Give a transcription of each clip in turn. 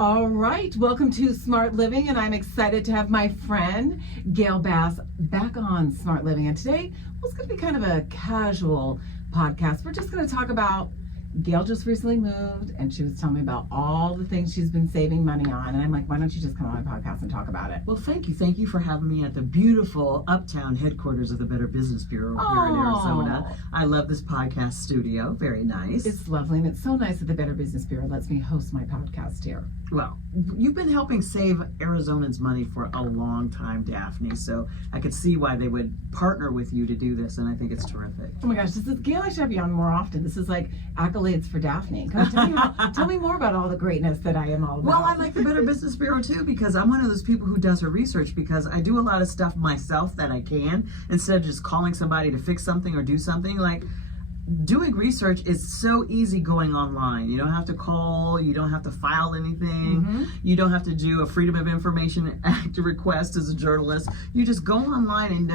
All right, welcome to Smart Living, and I'm excited to have my friend Gayle Bass back on Smart Living. And today, well, it's going to be kind of a casual podcast. We're just going to talk about Gayle just recently moved, and she was telling me about all the things she's been saving money on. And I'm like, why don't you just come on my podcast and talk about it? Well, thank you. Thank you for having me at the beautiful uptown headquarters of the Better Business Bureau here in Arizona. I love this podcast studio. Very nice. It's lovely, and it's so nice that the Better Business Bureau lets me host my podcast here. Well, you've been helping save Arizonans money for a long time, Daphne, so I could see why they would partner with you to do this, and I think it's terrific. Oh my gosh, this is Gayle. I should have you on more often. This is like accolades for Daphne. Come on, tell me more about all the greatness that I am all about. Well, I like the Better Business Bureau too, because I'm one of those people who does her research, because I do a lot of stuff myself that I can, instead of just calling somebody to fix something or do something. Like, doing research is so easy going online. You don't have to call, you don't have to file anything, you don't have to do a Freedom of Information Act request as a journalist. You just go online and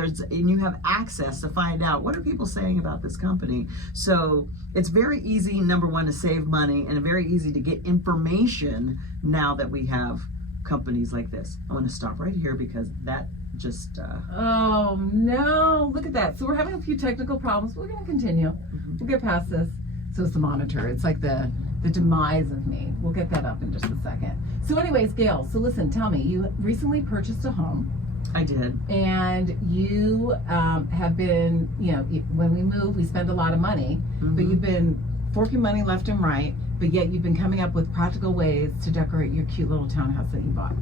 you have access to find out what are people saying about this company. So it's very easy, number one, to save money, and very easy to get information now that we have companies like this. I want to stop right here because that just oh no, look at that. So we're having a few technical problems. We're going to continue. We'll get past this. So it's the monitor. It's like the demise of me. We'll get that up in just a second. So anyways, Gayle, so listen, tell me, you recently purchased a home. I did. And you have been, you know, when we move, we spend a lot of money, but you've been forking money left and right, but yet you've been coming up with practical ways to decorate your cute little townhouse that you bought.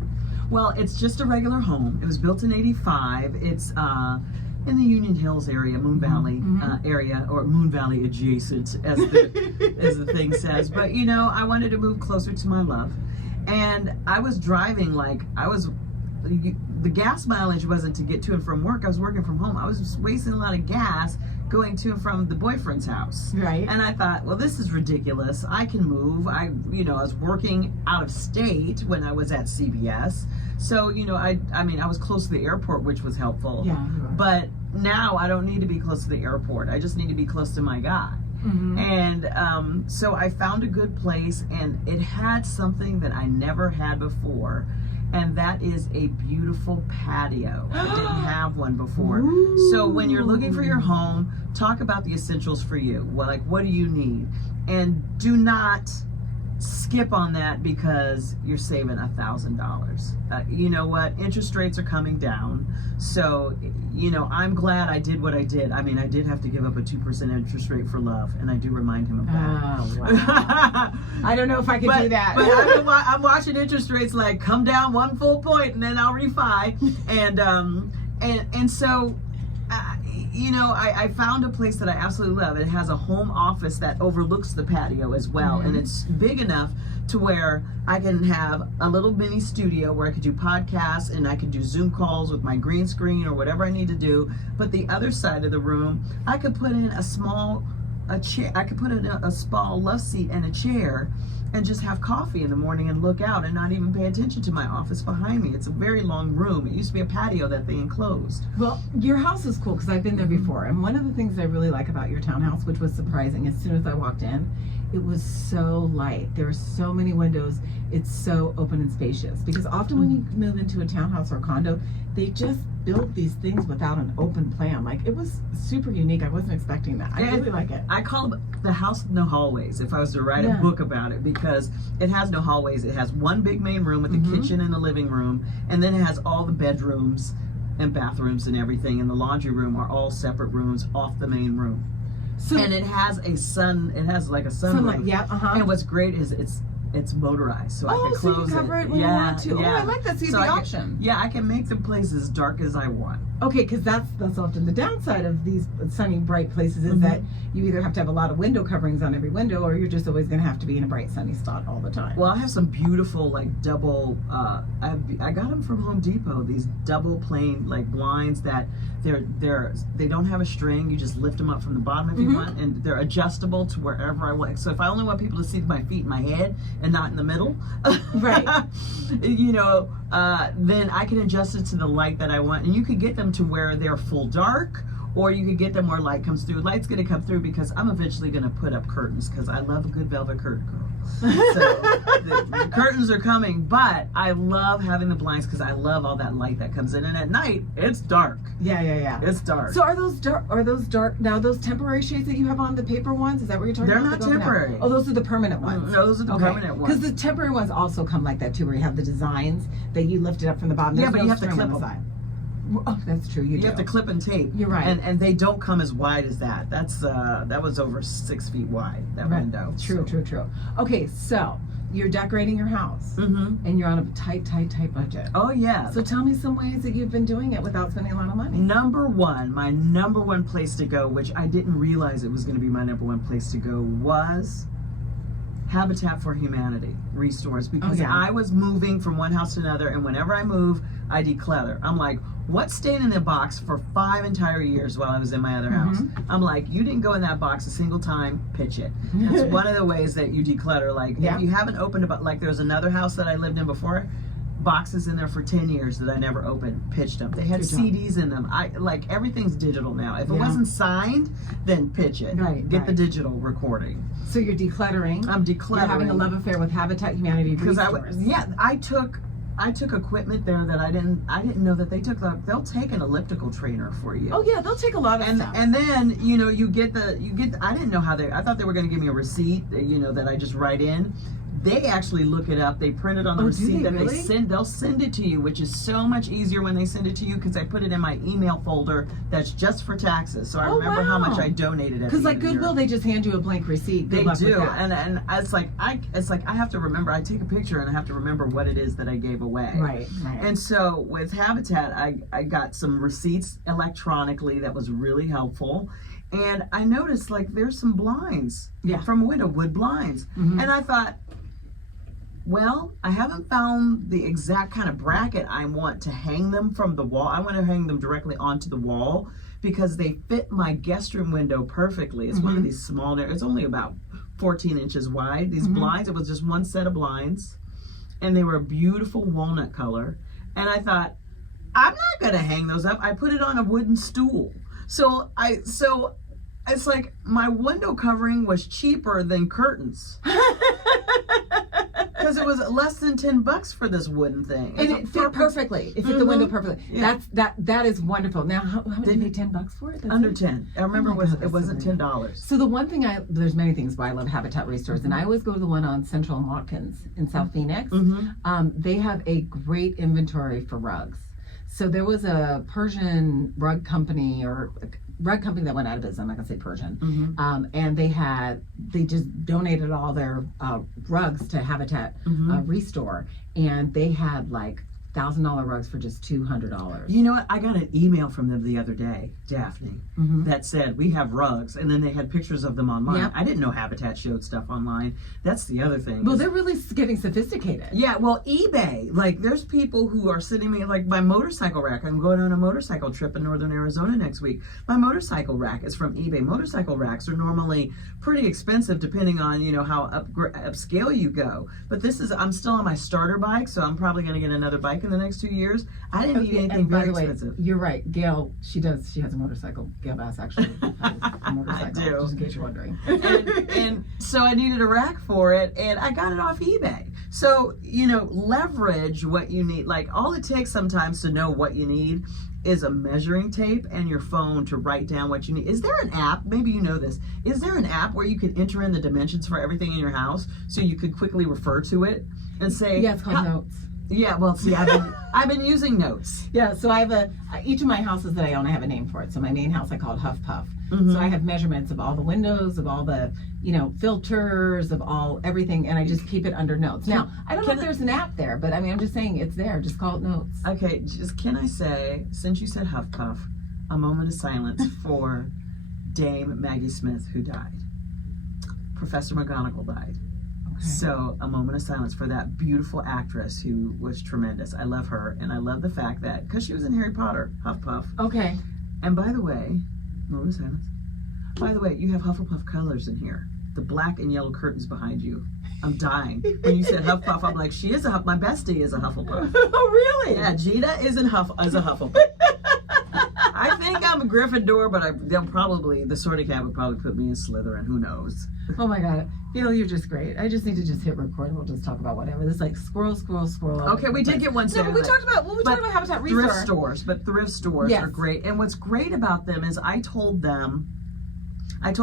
Well, it's just a regular home. It was built in '85. It's in the Union Hills area, Moon Valley area, or Moon Valley adjacent, as the thing says. But you know, I wanted to move closer to my love, and I was driving the gas mileage wasn't to get to and from work. I was working from home. I was just wasting a lot of gas going to and from the boyfriend's house. Right. And I thought, well, this is ridiculous. I can move. I was working out of state when I was at CBS. So, I was close to the airport, which was helpful. Yeah. But now I don't need to be close to the airport. I just need to be close to my guy. And so I found a good place, and it had something that I never had before. And that is a beautiful patio. I didn't have one before. Ooh. So when you're looking for your home, talk about the essentials for you. Well, like, what do you need? And do not skip on that because you're saving $1,000. You know what? Interest rates are coming down. So, I'm glad I did what I did. I mean, I did have to give up a 2% interest rate for love, and I do remind him of that. Oh, wow. I don't know if I could do that. But I'm watching interest rates like come down 1 full point, and then I'll refi. And so, I found a place that I absolutely love. It has a home office that overlooks the patio as well, and it's big enough to where I can have a little mini studio where I could do podcasts and I could do Zoom calls with my green screen or whatever I need to do. But the other side of the room, I could put in a small chair. I could put in a small love seat and a chair, and just have coffee in the morning and look out and not even pay attention to my office behind me. It's a very long room. It used to be a patio that they enclosed. Well, your house is cool because I've been there before. And one of the things I really like about your townhouse, which was surprising as soon as I walked in, it was so light. There were so many windows. It's so open and spacious. Because often when you move into a townhouse or a condo, they just build these things without an open plan. Like, it was super unique. I wasn't expecting that. I really like it. I call it the house with no hallways, if I was to write a book about it, because it has no hallways. It has one big main room with the kitchen and the living room, and then it has all the bedrooms and bathrooms and everything, and the laundry room are all separate rooms off the main room. So, and it has like a sunlight. Yeah. And what's great is it's motorized, so I can close so you can cover it when you want to. Oh, I like that. See, the option. I can make the place as dark as I want. Okay, because that's often the downside of these sunny, bright places is that you either have to have a lot of window coverings on every window, or you're just always going to have to be in a bright, sunny spot all the time. Well, I have some beautiful double. I got them from Home Depot. These double pane blinds that they don't have a string. You just lift them up from the bottom if you want, and they're adjustable to wherever I want. So if I only want people to see my feet and my head and not in the middle, right? Then I can adjust it to the light that I want, and you could get them to where they're full dark, or you could get them where light comes through. Light's going to come through because I'm eventually going to put up curtains because I love a good velvet curtain, girl. So the curtains are coming, but I love having the blinds because I love all that light that comes in. And at night, it's dark. Yeah. It's dark. So are those dark now, those temporary shades that you have on, the paper ones? Is that what you're talking They're about? not temporary. Oh, those are the permanent ones. No, those are the permanent ones. Because the temporary ones also come like that too, where you have the designs that you lift it up from the bottom. Yeah, There's but no you have to string clip on the them. side. Oh, that's true. You do. have to clip and tape. You're right. And they don't come as wide as that. That was over 6 feet wide, that Right. window. True. Okay, so you're decorating your house Mm-hmm. and you're on a tight budget. Oh, yeah. So tell me some ways that you've been doing it without spending a lot of money. My number one place to go, which I didn't realize it was going to be my number one place to go, was Habitat for Humanity restores, because yeah. I was moving from one house to another, and whenever I move, I declutter. I'm like, what stayed in the box for 5 entire years while I was in my other house? I'm like, you didn't go in that box a single time, pitch it. That's one of the ways that you declutter. Like, Yeah. if you haven't opened up, like there's another house that I lived in before, boxes in there for 10 years that I never opened, pitched them. They had Good job. CDs in them. Everything's digital now. If it Yeah. wasn't signed, then pitch it. Right, Get the right. digital recording. So you're decluttering. I'm decluttering. You're having a love affair with Habitat Humanity Because restores. I took equipment there that I didn't know that they took. They'll take an elliptical trainer for you. Oh yeah, they'll take a lot of stuff. And then you get I didn't know how I thought they were going to give me a receipt, that I just write in. They actually look it up. They print it on the Oh, do receipt they that really? they'll send it to you, which is so much easier when they send it to you, because I put it in my email folder that's just for taxes. So I Oh, remember how much wow. I donated. Because like Goodwill, they just hand you a blank receipt. Good They luck do, with that. and it's like I have to remember. I take a picture and I have to remember what it is that I gave away. Right. And so with Habitat, I got some receipts electronically that was really helpful. And I noticed there's some blinds from a window, wood blinds. Mhm. And I thought, well, I haven't found the exact kind of bracket I want to hang them from the wall. I want to hang them directly onto the wall because they fit my guest room window perfectly. It's one of these small, it's only about 14 inches wide. These blinds, it was just one set of blinds, and they were a beautiful walnut color. And I thought, I'm not going to hang those up. I put it on a wooden stool. So it's like my window covering was cheaper than curtains. Because it was less than $10 for this wooden thing. And it fit perfectly. It fit the window perfectly. Yeah. That is wonderful. Now, how much did you pay $10 for it? That's Under it? 10. I remember Oh my God, it that's wasn't so great. $10. So the one thing there's many things why I love Habitat Restores, and I always go to the one on Central and Watkins in South Phoenix. They have a great inventory for rugs. So there was a Persian rug company that went out of business. I'm not gonna say Persian. And they just donated all their rugs to Habitat Restore, and they had $1,000 rugs for just $200. You know what? I got an email from them the other day, Daphne, that said, we have rugs, and then they had pictures of them online. Yep. I didn't know Habitat showed stuff online. That's the other thing. Well, they're really getting sophisticated. Yeah, well, eBay, there's people who are sending me, my motorcycle rack. I'm going on a motorcycle trip in northern Arizona next week. My motorcycle rack is from eBay. Motorcycle racks are normally pretty expensive depending on, how upscale you go. But I'm still on my starter bike, so I'm probably going to get another bike in the next 2 years. I didn't need anything And by very the way, expensive. you're right. Gayle, she has a motorcycle. Gayle Bass actually has a motorcycle. I do. Just in case you're wondering. and so I needed a rack for it, and I got it off eBay. So, leverage what you need. All it takes sometimes to know what you need is a measuring tape and your phone to write down what you need. Is there an app, maybe you know this, is there an app where you can enter in the dimensions for everything in your house so you could quickly refer to it and say, Yeah, it's called Notes. Yeah, well, see, I've been using Notes. Yeah, so I have each of my houses that I own, I have a name for it. So my main house I call it Huff Puff. So I have measurements of all the windows, of all the, filters, of everything, and I just keep it under Notes. Now, I don't know if there's an app there, but I'm just saying it's there. Just call it Notes. Okay, can I say, since you said Huff Puff, a moment of silence for Dame Maggie Smith, who died. Professor McGonagall died. Okay. So a moment of silence for that beautiful actress who was tremendous. I love her, and I love the fact that, because she was in Harry Potter, Huff Puff. Okay. And by the way, moment of silence. By the way, you have Hufflepuff colors in here. The black and yellow curtains behind you. I'm dying. When you said Huff Puff, I'm like, she is my bestie is a Hufflepuff. Oh, really? Yeah, Gina is a Hufflepuff. I think I'm a Gryffindor, but the sorting cap would probably put me in Slytherin. Who knows? Oh my God. Gayle, you're just great. I just need to just hit record and we'll just talk about whatever. This is like squirrel. Okay, we did get one. No, but we talked about Habitat thrift stores. But thrift stores Yes. are great. And what's great about them is I told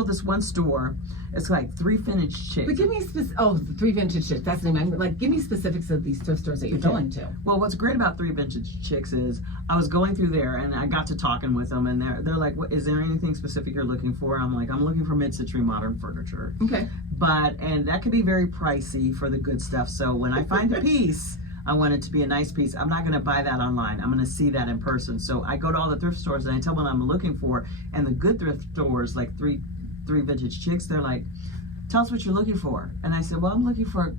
this one store, it's like 3 vintage chicks. But give me 3 vintage chicks. That's the name. Like, give me specifics of these thrift stores that you're going to. Well, what's great about 3 vintage chicks is I was going through there and I got to talking with them, and they're like, is there anything specific you're looking for? I'm like, I'm looking for mid-century modern furniture. Okay. And that could be very pricey for the good stuff. So when I find a piece, I want it to be a nice piece. I'm not going to buy that online. I'm going to see that in person. So I go to all the thrift stores and I tell them what I'm looking for. And the good thrift stores, like three vintage chicks, they're like, tell us what you're looking for. And I said, well, I'm looking for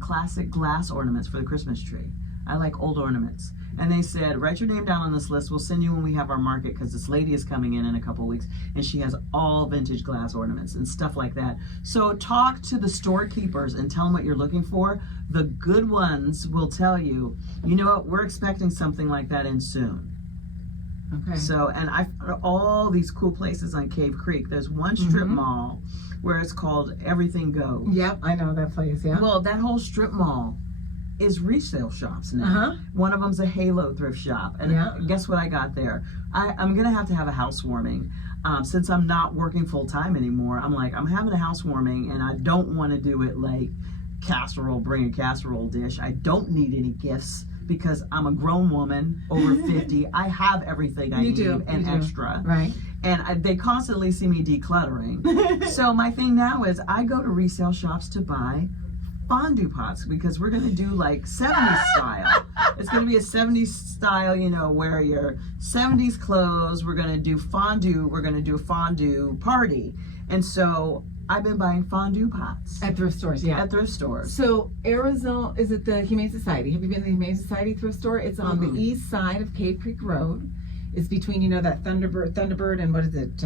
classic glass ornaments for the Christmas tree. I like old ornaments. And they said, write your name down on this list. We'll send you when we have our market, because this lady is coming in a couple of weeks and she has all vintage glass ornaments and stuff like that. So talk to the storekeepers and tell them what you're looking for. The good ones will tell you, you know what, we're expecting something like that in soon. Okay. So, and I found all these cool places on Cave Creek. There's one strip mall where it's called Everything Goes. Yep, I know that place, yeah. Well, that whole strip mall is resale shops now. One of them's a Halo thrift shop. And guess what I got there? I'm going to have a housewarming. Since I'm not working full time anymore, I'm like, I'm having a housewarming and I don't want to do it like bring a casserole dish. I don't need any gifts because I'm a grown woman over 50. I have everything I need and extra. Right. And they constantly see me decluttering. So my thing now is I go to resale shops to buy fondue pots, because we're going to do like 70s style. It's going to be a 70s style, you know, wear your 70s clothes. We're going to do fondue. We're going to do a fondue party. And so I've been buying fondue pots. At thrift stores, yeah. At thrift stores. So Arizona, is it the Humane Society? Have you been to the Humane Society thrift store? It's on the east side of Cave Creek Road. It's between, you know, that Thunderbird and what is it?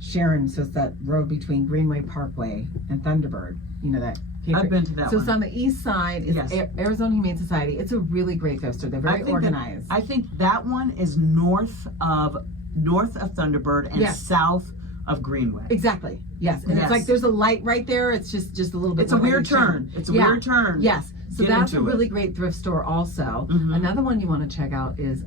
Sharon. So it's that road between Greenway Parkway and Thunderbird. You know that? I've been to that one. So it's on the east side. It's Arizona Humane Society. It's a really great thrift store. They're very organized. I think that one is north of Thunderbird and south of Greenway. Exactly. Yes. And it's like there's a light right there. It's just a little bit. It's a weird turn. It's a weird turn. Yes. So that's a really great thrift store also. Another one you want to check out is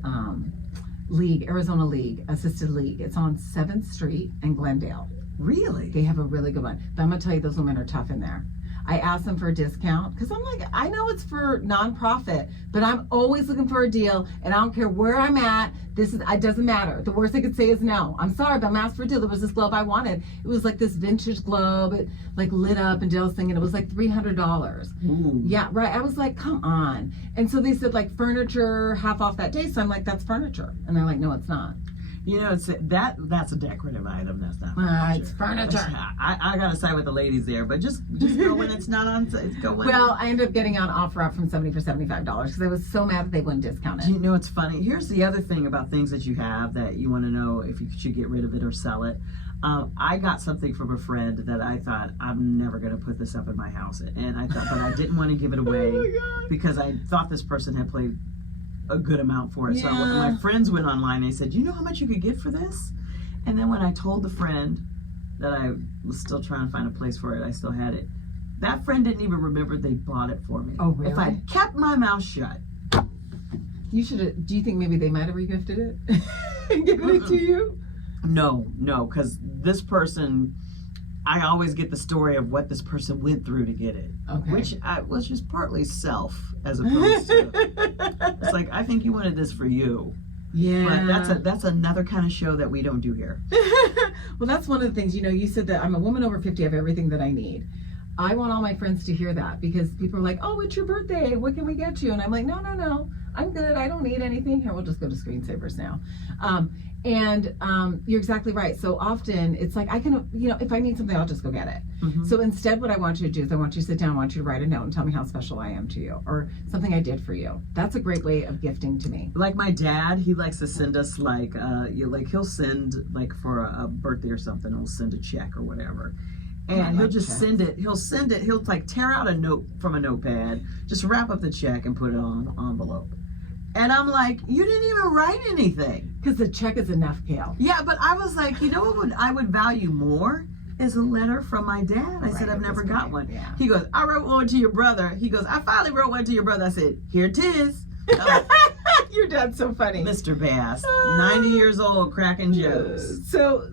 Arizona League, Assisted League. It's on 7th Street in Glendale. Really? They have a really good one. But I'm going to tell you, those women are tough in there. I asked them for a discount because I'm like, I know it's for nonprofit, but I'm always looking for a deal, and I don't care where I'm at. It doesn't matter. The worst they could say is no. I'm sorry, but I'm asked for a deal. There was this globe I wanted. It was like this vintage globe. It like lit up and Dale's thing, and it was like $300. Ooh. Yeah, right. I was like, come on. And so they said like furniture half off that day. So I'm like, that's furniture, and they're like, no, it's not. You know, that's a decorative item. That's not furniture. It's furniture. I gotta side with the ladies there, but just go when it's not on. Well, I ended up getting on offer up from $70 for $75 because I was so mad that they wouldn't discount it. You know, it's funny. Here's the other thing about things that you have that you want to know if you should get rid of it or sell it. I got something from a friend that I thought, I'm never going to put this up in my house, and I thought, but I didn't want to give it away because I thought this person had played a good amount for it. So when my friends went online, they said, you know how much you could get for this? And then when I told the friend that I was still trying to find a place for it, I still had it. That friend didn't even remember they bought it for me. Oh, really? If I kept my mouth shut. You should have, do you think maybe they might have regifted it and given it to you? No, because this person, I always get the story of what this person went through to get it, which was just partly self as opposed to, it's like, I think you wanted this for you. Yeah. But that's another kind of show that we don't do here. Well, that's one of the things, you know, you said that I'm a woman over 50, I have everything that I need. I want all my friends to hear that because people are like, oh, it's your birthday. What can we get you? And I'm like, no. I'm good. I don't need anything. Here, we'll just go to screensavers now. You're exactly right. So often it's like I can, you know, if I need something, I'll just go get it. So instead, what I want you to do is I want you to sit down, I want you to write a note and tell me how special I am to you or something I did for you. That's a great way of gifting to me. Like my dad, he likes to send us he'll send like for a birthday or something, he'll send a check or whatever. And he'll just send it. He'll like tear out a note from a notepad, just wrap up the check and put it on an envelope. And I'm like, you didn't even write anything. Because the check is enough, Gayle. Yeah, but I was like, you know what I would value more is a letter from my dad. I said, I've never got one. Yeah. He goes, I wrote one to your brother. He goes, I finally wrote one to your brother. I said, here it is. Your dad's so funny. Mr. Bass, 90 years old, cracking jokes. So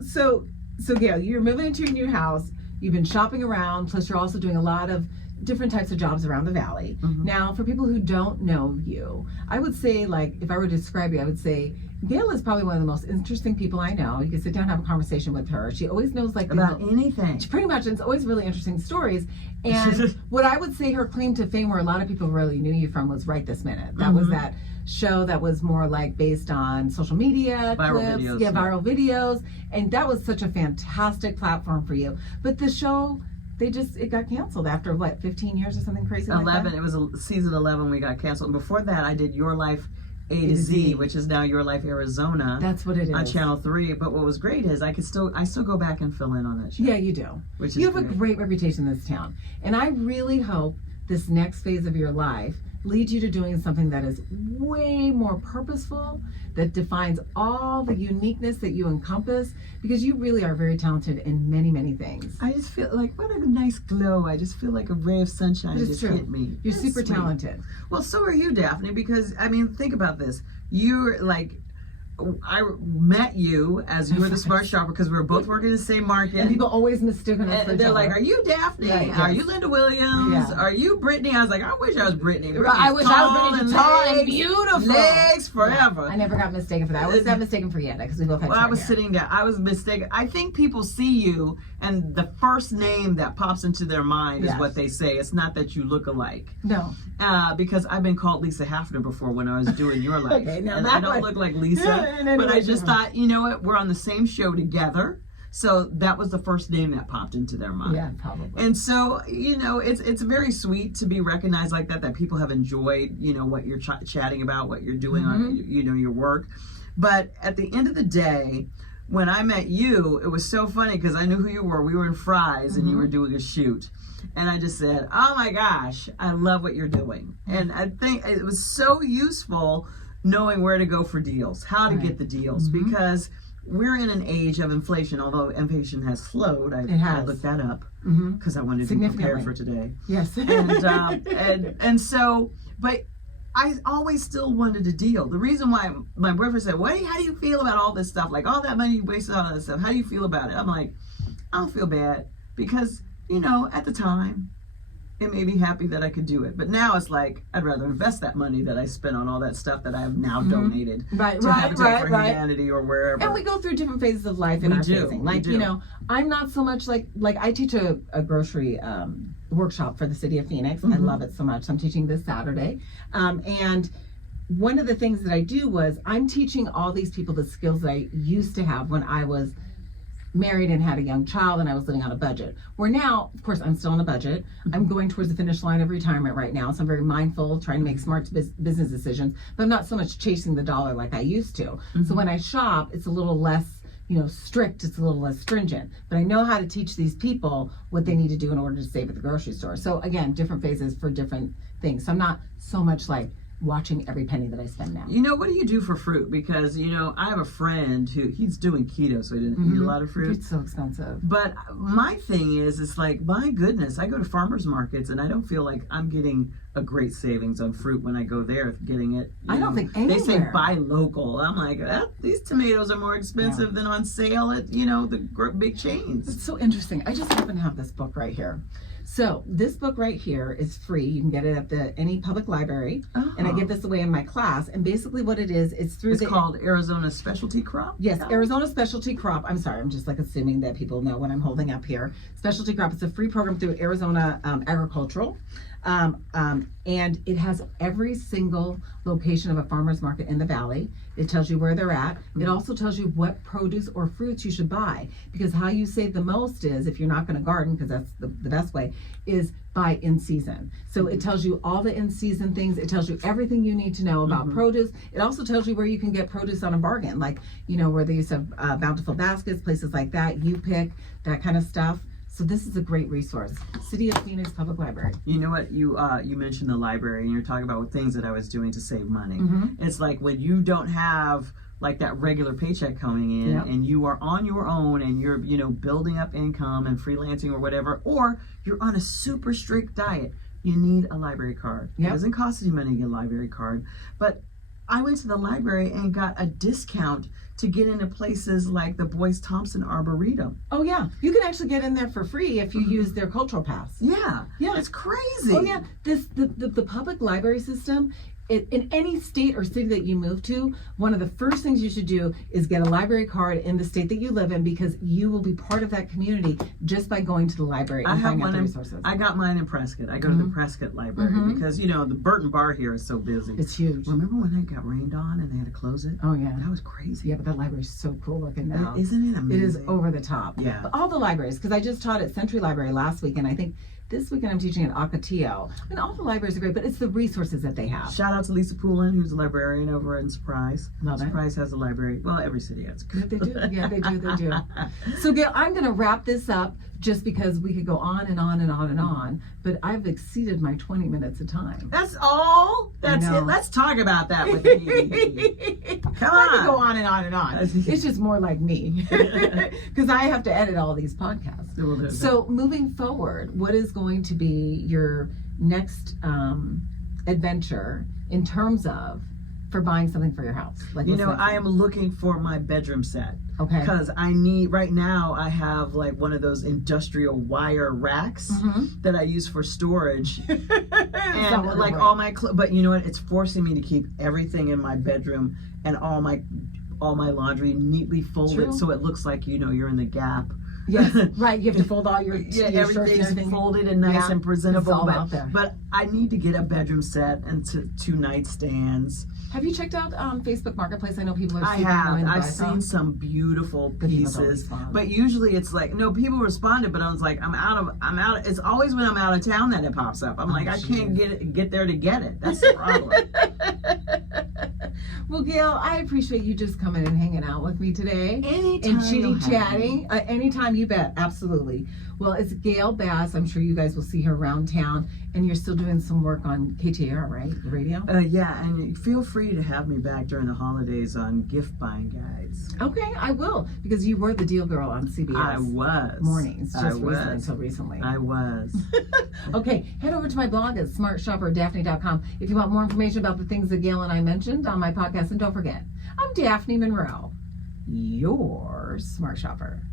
Gayle, you're moving into your new house. You've been shopping around, plus you're also doing a lot of different types of jobs around the valley. Mm-hmm. Now, for people who don't know you, I would say, like, if I were to describe you, I would say Gayle is probably one of the most interesting people I know. You can sit down and have a conversation with her. She always knows, like, About anything. pretty much, and it's always really interesting stories. And what I would say her claim to fame, where a lot of people really knew you from, was Right This Minute. That was that show that was more like based on social media Viral clips, videos, viral videos, and that was such a fantastic platform for you. But the show, it got canceled after what, 15 years or something crazy like 11. that? It was season 11 we got canceled. And before that, I did Your Life A to Z, which is now Your Life Arizona. That's what it is. On Channel 3. But what was great is I still go back and fill in on that show. Yeah, you do. Which is you have a great. great reputation in this town. And I really hope this next phase of your life leads you to doing something that is way more purposeful, that defines all the uniqueness that you encompass, because you really are very talented in many, many things. I just feel like, what a nice glow. I just feel like a ray of sunshine It's just true. hit me. You're That's super sweet. talented. Well, so are you, Daphne, because, I mean, think about this. You're like, I met you as you were the smart shopper because we were both working in the same market. And people always mistaken us for And each they're other. like, are you Daphne? Right, Are yes. you Linda Williams? Yeah. Are you Brittany? I was like, I wish I was Brittany. I wish I was Brittany, tall and beautiful. Legs forever. I never got mistaken for that. I always got mistaken for Yetta because we both had Well, I short was hair. sitting down. I was mistaken. I think people see you, and the first name that pops into their mind is Yes. what they say. It's not that you look alike. No. Because I've been called Lisa Hafner before when I was doing Your Life. Okay, now and that I don't one- look like Lisa, In any but way, I just shape, or form. thought, you know what? We're on the same show together. So that was the first name that popped into their mind. Yeah, probably. And so, you know, it's very sweet to be recognized like that people have enjoyed, you know, what you're chatting about, what you're doing on, you know, your work. But at the end of the day, when I met you, it was so funny because I knew who you were. We were in Fry's and you were doing a shoot. And I just said, oh my gosh, I love what you're doing. And I think it was so useful knowing where to go for deals, how to get the deals, because we're in an age of inflation, although inflation has slowed. I looked that up because I wanted to be prepared for today. Yes. And so, but I always still wanted a deal. The reason why my boyfriend said, "Wait, how do you feel about all this stuff? Like all that money you wasted on all this stuff. How do you feel about it?" I'm like, I don't feel bad because, you know, at the time, it made me happy that I could do it. But now it's like, I'd rather invest that money that I spent on all that stuff that I have now donated to Habitat for Humanity or wherever. And we go through different phases of life in our phasing. Like, you know, I'm not so much like I teach a grocery workshop for the city of Phoenix. I love it so much. I'm teaching this Saturday. And one of the things that I do was I'm teaching all these people the skills that I used to have when I was married and had a young child and I was living on a budget. Where now, of course, I'm still on a budget. I'm going towards the finish line of retirement right now, so I'm very mindful, trying to make smart business decisions, but I'm not so much chasing the dollar like I used to. So when I shop, it's a little less, you know, strict, it's a little less stringent, but I know how to teach these people what they need to do in order to save at the grocery store. So again, different phases for different things. So I'm not so much like watching every penny that I spend now. You know, what do you do for fruit? Because, you know, I have a friend who, he's doing keto, so he didn't eat a lot of fruit. It's so expensive. But my thing is, it's like, my goodness, I go to farmers markets and I don't feel like I'm getting a great savings on fruit when I go there getting it. I don't think anywhere. They say buy local. I'm like, these tomatoes are more expensive than on sale at, you know, the big chains. It's so interesting. I just happen to have this book right here. So this book right here is free. You can get it at any public library. And I give this away in my class. And basically what it is, it's called Arizona Specialty Crop? Yes, Arizona Specialty Crop. I'm sorry, I'm just like assuming that people know what I'm holding up here. Specialty Crop, it's a free program through Arizona Agricultural. And it has every single location of a farmer's market in the valley. It tells you where they're at. It also tells you what produce or fruits you should buy, because how you save the most is, if you're not going to garden, because that's the best way, is buy in season. So it tells you all the in season things. It tells you everything you need to know about produce. It also tells you where you can get produce on a bargain, like, you know, where they use Bountiful Baskets, places like that, You Pick, that kind of stuff. So this is a great resource. City of Phoenix Public Library. You know what? You mentioned the library, and you're talking about things that I was doing to save money. It's like when you don't have like that regular paycheck coming in, and you are on your own, and you're building up income and freelancing or whatever, or you're on a super strict diet. You need a library card. It doesn't cost any money to get a library card, but I went to the library and got a discount to get into places like the Boyce Thompson Arboretum. Oh yeah, you can actually get in there for free if you use their cultural pass. Yeah, it's crazy. Oh yeah, the public library system. In any state or city that you move to, one of the first things you should do is get a library card in the state that you live in, because you will be part of that community just by going to the library and finding out the resources. I got mine in Prescott. I go to the Prescott Library because, the Burton Bar here is so busy. It's huge. Remember when it got rained on and they had to close it? Oh, yeah. That was crazy. Yeah, but that library is so cool looking now. Isn't it amazing? It is over the top. Yeah. But all the libraries, because I just taught at Century Library last week, and I think this weekend I'm teaching at Ocotillo. And all the libraries are great, but it's the resources that they have. Shout out to Lisa Poulin, who's a librarian over in Surprise. Love it. Surprise has a library. Well, every city has. They do. Yeah, they do. So, Gayle, I'm going to wrap this up just because we could go on and on and on and on, but I've exceeded my 20 minutes of time. That's all? That's it? Let's talk about that with me. Come on. I could go on and on and on. It's just more like me because I have to edit all these podcasts. So moving forward, what is going to be your next adventure in terms of for buying something for your house? Like, I am looking for my bedroom set. Okay. Because right now I have like one of those industrial wire racks that I use for storage. And like all my, but you know what? It's forcing me to keep everything in my bedroom and all my laundry neatly folded so it looks like, you're in the Gap. Yes, right. You have to fold all your everything's folded and nice and presentable. All out there. But I need to get a bedroom set and two nightstands. Have you checked out Facebook Marketplace? I know people are. I have. I've seen some beautiful pieces, but usually it's like people responded, but I was like, I'm out. It's always when I'm out of town that it pops up. I'm like, I can't get there to get it. That's the problem. Well, Gayle, I appreciate you just coming and hanging out with me today. Anytime. And chitty-chatting. Anytime, you bet. Absolutely. Well, it's Gayle Bass. I'm sure you guys will see her around town. And you're still doing some work on KTAR, right? The radio? Yeah, and feel free to have me back during the holidays on gift buying guides. Okay, I will. Because you were the deal girl on CBS. I was. Mornings. Until recently. I was. Okay, head over to my blog at smartshopperdaphne.com if you want more information about the things that Gayle and I mentioned on my podcast. And don't forget, I'm Daphne Monroe, your smart shopper.